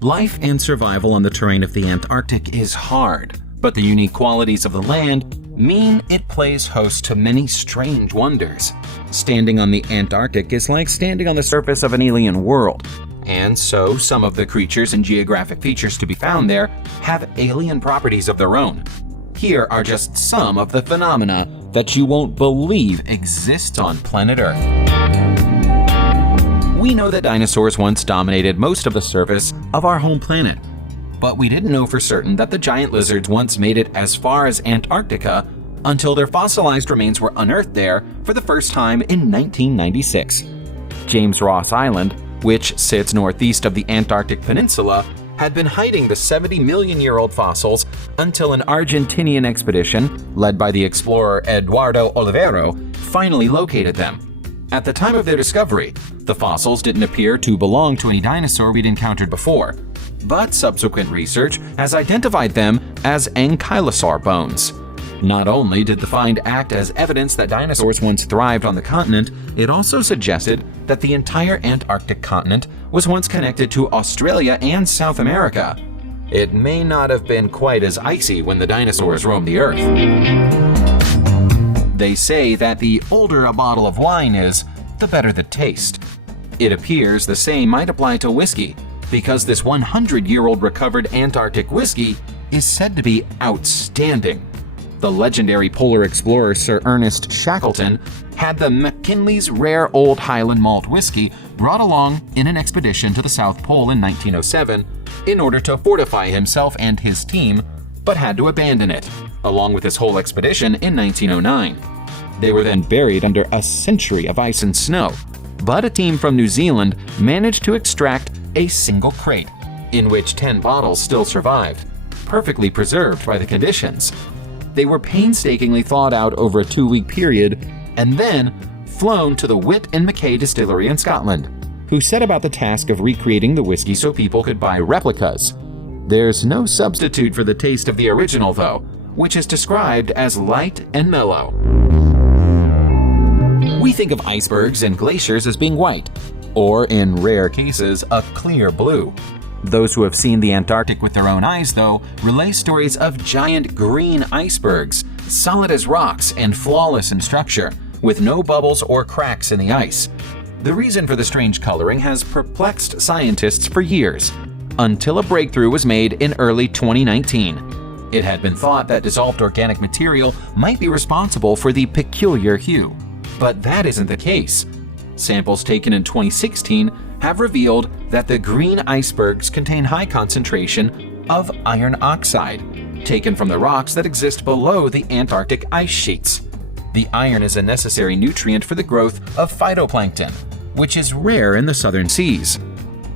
Life and survival on the terrain of the Antarctic is hard, but the unique qualities of the land mean it plays host to many strange wonders. Standing on the Antarctic is like standing on the surface of an alien world, and so some of the creatures and geographic features to be found there have alien properties of their own. Here are just some of the phenomena that you won't believe exist on planet Earth. We know that dinosaurs once dominated most of the surface of our home planet, but we didn't know for certain that the giant lizards once made it as far as Antarctica until their fossilized remains were unearthed there for the first time in 1996. James Ross Island, which sits northeast of the Antarctic Peninsula, had been hiding the 70-million-year-old fossils until an Argentinian expedition, led by the explorer Eduardo Olivero, finally located them. At the time of their discovery, the fossils didn't appear to belong to any dinosaur we'd encountered before, but subsequent research has identified them as ankylosaur bones. Not only did the find act as evidence that dinosaurs once thrived on the continent, it also suggested that the entire Antarctic continent was once connected to Australia and South America. It may not have been quite as icy when the dinosaurs roamed the Earth. They say that the older a bottle of wine is, the better the taste. It appears the same might apply to whiskey, because this 100-year-old recovered Antarctic whiskey is said to be outstanding. The legendary polar explorer Sir Ernest Shackleton had the McKinley's rare old Highland malt whiskey brought along in an expedition to the South Pole in 1907 in order to fortify himself and his team, but had to abandon it, along with his whole expedition in 1909. They were then buried under a century of ice and snow, but a team from New Zealand managed to extract a single crate, in which 10 bottles still survived, perfectly preserved by the conditions. They were painstakingly thawed out over a 2-week period and then flown to the Witt and Mackay distillery in Scotland, who set about the task of recreating the whiskey so people could buy replicas. There's no substitute for the taste of the original, though, which is described as light and mellow. We think of icebergs and glaciers as being white, or in rare cases, a clear blue. Those who have seen the Antarctic with their own eyes, though, relay stories of giant green icebergs, solid as rocks and flawless in structure, with no bubbles or cracks in the ice. The reason for the strange coloring has perplexed scientists for years, until a breakthrough was made in early 2019. It had been thought that dissolved organic material might be responsible for the peculiar hue, but that isn't the case. Samples taken in 2016 have revealed that the green icebergs contain high concentration of iron oxide, taken from the rocks that exist below the Antarctic ice sheets. The iron is a necessary nutrient for the growth of phytoplankton, which is rare in the southern seas.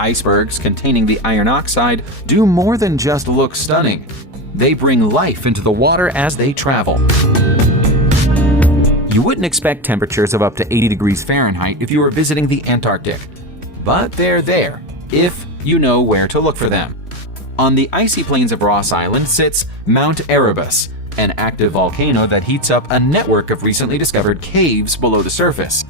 Icebergs containing the iron oxide do more than just look stunning. They bring life into the water as they travel. You wouldn't expect temperatures of up to 80 degrees Fahrenheit if you were visiting the Antarctic, but they're there, if you know where to look for them. On the icy plains of Ross Island sits Mount Erebus, an active volcano that heats up a network of recently discovered caves below the surface.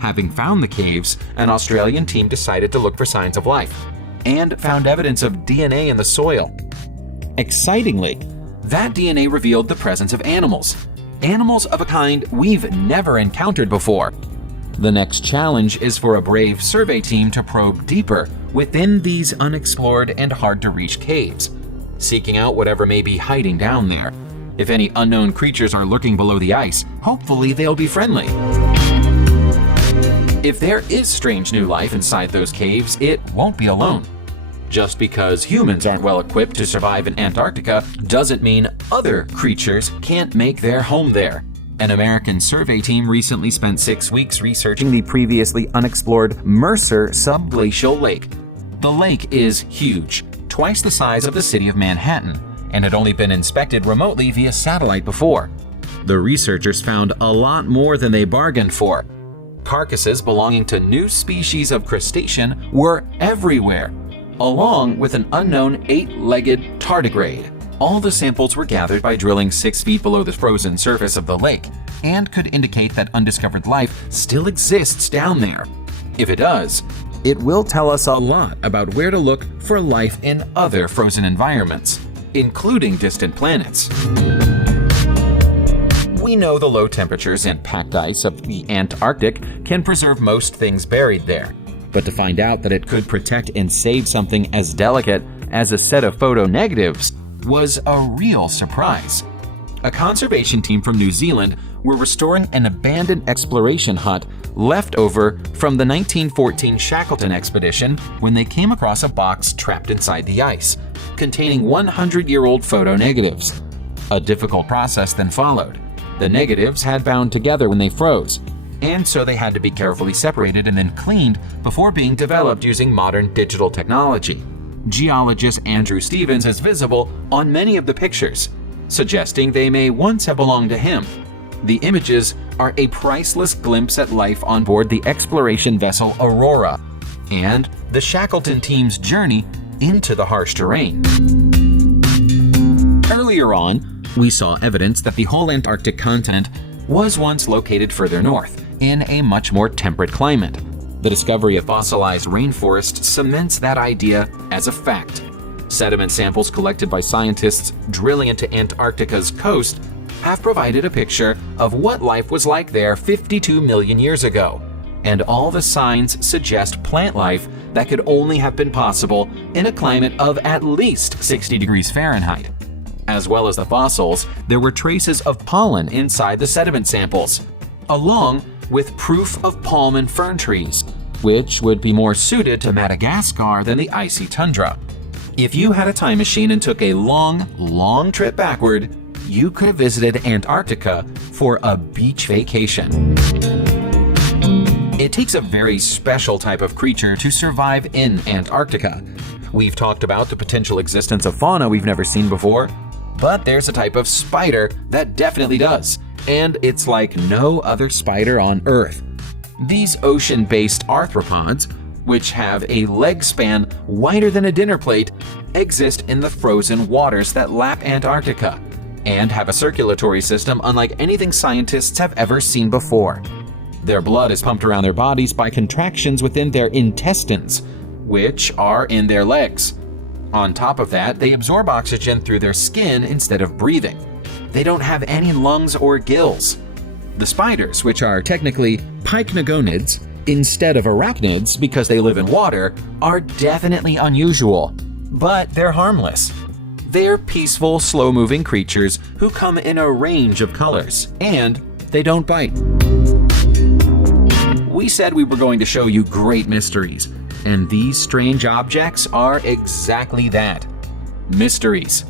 Having found the caves, an Australian team decided to look for signs of life, and found evidence of DNA in the soil. Excitingly, that DNA revealed the presence of animals of a kind we've never encountered before. The next challenge is for a brave survey team to probe deeper within these unexplored and hard-to-reach caves, seeking out whatever may be hiding down there. If any unknown creatures are lurking below the ice, hopefully they'll be friendly. If there is strange new life inside those caves, it won't be alone. Just because humans aren't well equipped to survive in Antarctica doesn't mean other creatures can't make their home there. An American survey team recently spent 6 weeks researching the previously unexplored Mercer subglacial lake. The lake is huge, twice the size of the city of Manhattan, and had only been inspected remotely via satellite before. The researchers found a lot more than they bargained for. Carcasses belonging to new species of crustacean were everywhere, along with an unknown 8-legged tardigrade. All the samples were gathered by drilling 6 feet below the frozen surface of the lake, and could indicate that undiscovered life still exists down there. If it does, It will tell us a lot about where to look for life in other frozen environments, including distant planets. We know the low temperatures and packed ice of the Antarctic can preserve most things buried there. But to find out that it could protect and save something as delicate as a set of photo negatives was a real surprise. A conservation team from New Zealand were restoring an abandoned exploration hut left over from the 1914 Shackleton expedition when they came across a box trapped inside the ice, containing 100-year-old photo negatives. A difficult process then followed. The negatives had bound together when they froze, and so they had to be carefully separated and then cleaned before being developed using modern digital technology. Geologist Andrew Stevens is visible on many of the pictures, suggesting they may once have belonged to him. The images are a priceless glimpse at life on board the exploration vessel Aurora and the Shackleton team's journey into the harsh terrain. Earlier on, we saw evidence that the whole Antarctic continent was once located further north, in a much more temperate climate. The discovery of fossilized rainforests cements that idea as a fact. Sediment samples collected by scientists drilling into Antarctica's coast have provided a picture of what life was like there 52 million years ago, and all the signs suggest plant life that could only have been possible in a climate of at least 60 degrees Fahrenheit. As well as the fossils, there were traces of pollen inside the sediment samples, along with proof of palm and fern trees, which would be more suited to Madagascar than the icy tundra. If you had a time machine and took a long trip backward, you could have visited Antarctica for a beach vacation. It takes a very special type of creature to survive in Antarctica. We've talked about the potential existence of fauna we've never seen before, but there's a type of spider that definitely does, and it's like no other spider on Earth. These ocean-based arthropods, which have a leg span wider than a dinner plate, exist in the frozen waters that lap Antarctica and have a circulatory system unlike anything scientists have ever seen before. Their blood is pumped around their bodies by contractions within their intestines, which are in their legs. On top of that, they absorb oxygen through their skin instead of breathing. They don't have any lungs or gills. The spiders, which are technically pycnogonids instead of arachnids because they live in water, are definitely unusual, but they're harmless. They're peaceful, slow-moving creatures who come in a range of colors, and they don't bite. We said we were going to show you great mysteries, and these strange objects are exactly that. Mysteries.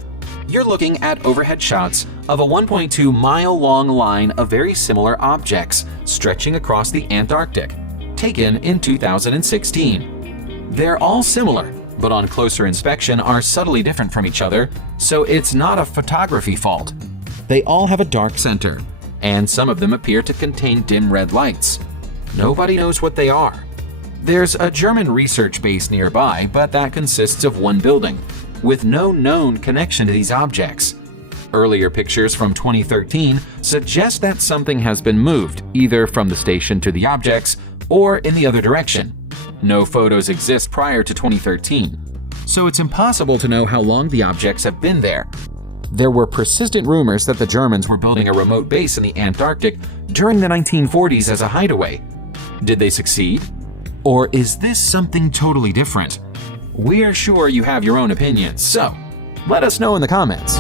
You're looking at overhead shots of a 1.2-mile-long line of very similar objects stretching across the Antarctic, taken in 2016. They're all similar, but on closer inspection are subtly different from each other, so it's not a photography fault. They all have a dark center, and some of them appear to contain dim red lights. Nobody knows what they are. There's a German research base nearby, but that consists of one building, with no known connection to these objects. Earlier pictures from 2013 suggest that something has been moved, either from the station to the objects or in the other direction. No photos exist prior to 2013, so it's impossible to know how long the objects have been there. There were persistent rumors that the Germans were building a remote base in the Antarctic during the 1940s as a hideaway. Did they succeed? Or is this something totally different? We're sure you have your own opinions, so let us know in the comments.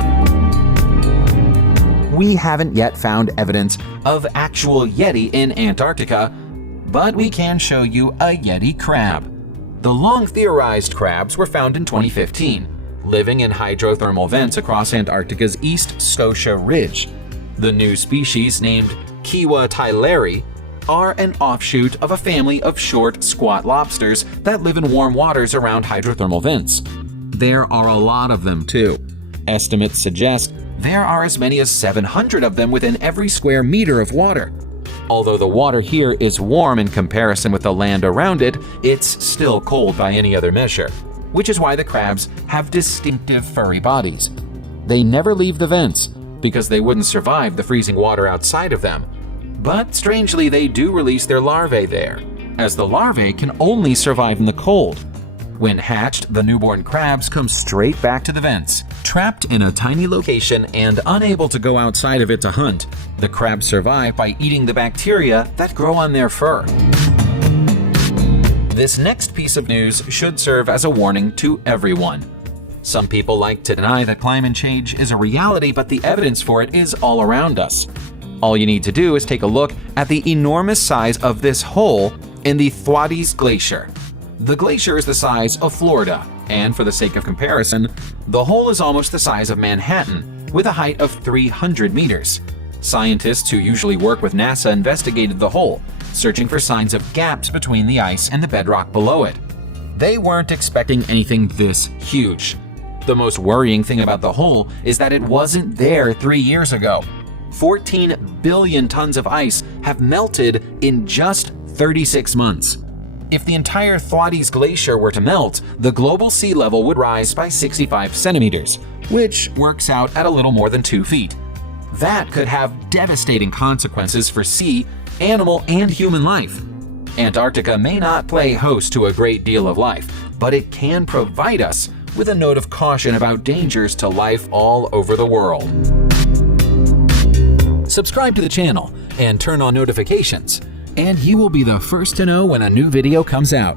We haven't yet found evidence of actual Yeti in Antarctica, but we can show you a Yeti crab. The long-theorized crabs were found in 2015, living in hydrothermal vents across Antarctica's East Scotia Ridge. The new species, named Kiwa tyleri, are an offshoot of a family of short, squat lobsters that live in warm waters around hydrothermal vents. There are a lot of them, too. Estimates suggest there are as many as 700 of them within every square meter of water. Although the water here is warm in comparison with the land around it, it's still cold by any other measure, which is why the crabs have distinctive furry bodies. They never leave the vents because they wouldn't survive the freezing water outside of them. But strangely, they do release their larvae there. as the larvae can only survive in the cold. When hatched, the newborn crabs come straight back to the vents. Trapped in a tiny location and unable to go outside of it to hunt, the crabs survive by eating the bacteria that grow on their fur. This next piece of news should serve as a warning to everyone. Some people like to deny that climate change is a reality, but the evidence for it is all around us. All you need to do is take a look at the enormous size of this hole in the Thwaites Glacier. The glacier is the size of Florida, and for the sake of comparison, the hole is almost the size of Manhattan, with a height of 300 meters. Scientists who usually work with NASA investigated the hole, searching for signs of gaps between the ice and the bedrock below it. They weren't expecting anything this huge. The most worrying thing about the hole is that it wasn't there 3 years ago. 14 billion tons of ice have melted in just 36 months. If the entire Thwaites Glacier were to melt, the global sea level would rise by 65 centimeters, which works out at a little more than 2 feet. That could have devastating consequences for sea, animal, and human life. Antarctica may not play host to a great deal of life, but it can provide us with a note of caution about dangers to life all over the world. Subscribe to the channel and turn on notifications, and you will be the first to know when a new video comes out.